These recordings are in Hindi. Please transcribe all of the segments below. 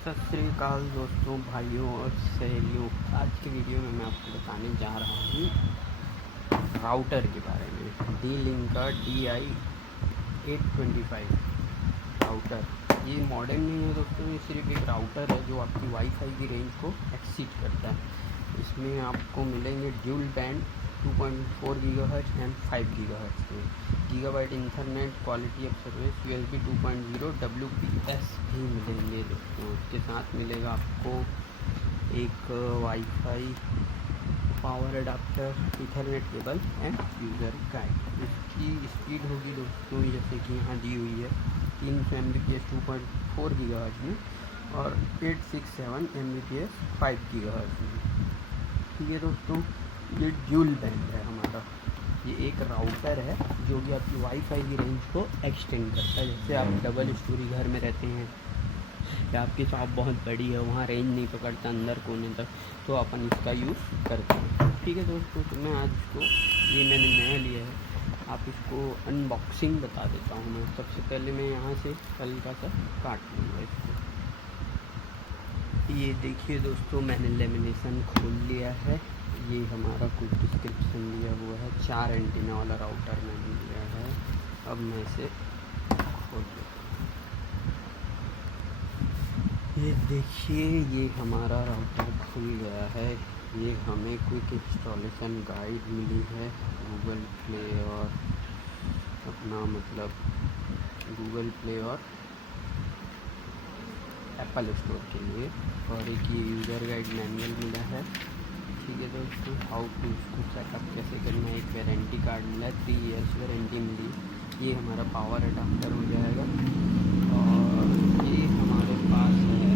सत श्री अकाल दोस्तों, भाइयों और सहेलियों। आज की वीडियो में मैं आपको बताने जा रहा हूँ राउटर के बारे में। D-Link का DIR-825 राउटर। ये मॉडेम नहीं है दोस्तों, ये सिर्फ एक राउटर है जो आपकी वाईफाई की रेंज को एक्सीड करता है। इसमें आपको मिलेंगे dual band 2.4 GHz and 5 GHz के gigabyte internet quality of service USB 2.0 WPS भी मिलेंगे दोस्तों। इसके साथ मिलेगा आपको एक WiFi power adapter, ethernet cable and user guide. इसकी स्पीड होगी दोस्तों जैसे कि यहाँ दी हुई है 3 Mbps 2.4 GHz में और 867 Mbps 5 GHz में। ठीक है दोस्तों, ये ड्यूल बैंड है हमारा। ये एक राउटर है जो कि आपकी वाईफाई की रेंज को एक्सटेंड करता है। जैसे आप डबल स्टोरी घर में रहते हैं या आपकी शॉप बहुत बड़ी है, वहाँ रेंज नहीं पकड़ता अंदर कोने तक, तो अपन इसका यूज़ करते हैं। ठीक है दोस्तों, तो मैं आज इसको, ये मैंने नया लिया है, आप इसको अनबॉक्सिंग बता देता हूँ मैं। सबसे पहले मैं यहाँ से हल्का सा काट लूँगा इसको। ये देखिए दोस्तों, मैंने लेमिनेशन खोल लिया है। ये हमारा कुछ डिस्क्रिप्शन दिया हुआ है। 4 एंटीना वाला राउटर मैंने लिया है। अब मैं इसे खोल देता हूँ। ये देखिए, ये हमारा राउटर खुल गया है। ये हमें क्विक इंस्टॉलेशन गाइड मिली है गूगल प्ले और गूगल प्ले और एप्पल स्टोर के लिए, और एक ये यूज़र गाइड मैनुअल मिला है। ठीक है दोस्तों, हाउ टू इसको सेटअप कैसे करना है। एक वारंटी कार्ड मिला है, 3 years वारंटी मिली। ये हमारा पावर एडाप्टर हो जाएगा और ये हमारे पास है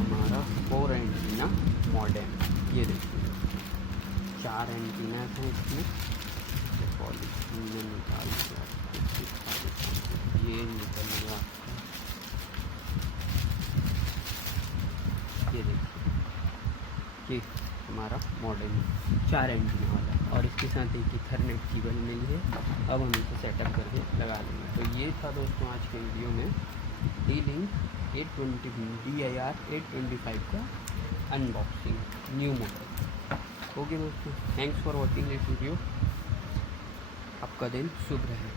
हमारा 4 एंटीना मॉडेम। ये देखिए 4 एंटीना हैं इसमें। पॉलिथीन में निकाल दिया, ये निकल गया आपका। ये देखिए, ये हमारा मॉडेल 4 एंटीना वाला, और इसके साथ एक इथरनेट केबल मिली है। अब हम इसे सेटअप करके लगा लेंगे। तो ये था दोस्तों आज के वीडियो में D-Link DIR-825 का अनबॉक्सिंग न्यू मॉडल। ओके दोस्तों, thanks for watching this video. आपका दिन शुभ रहे।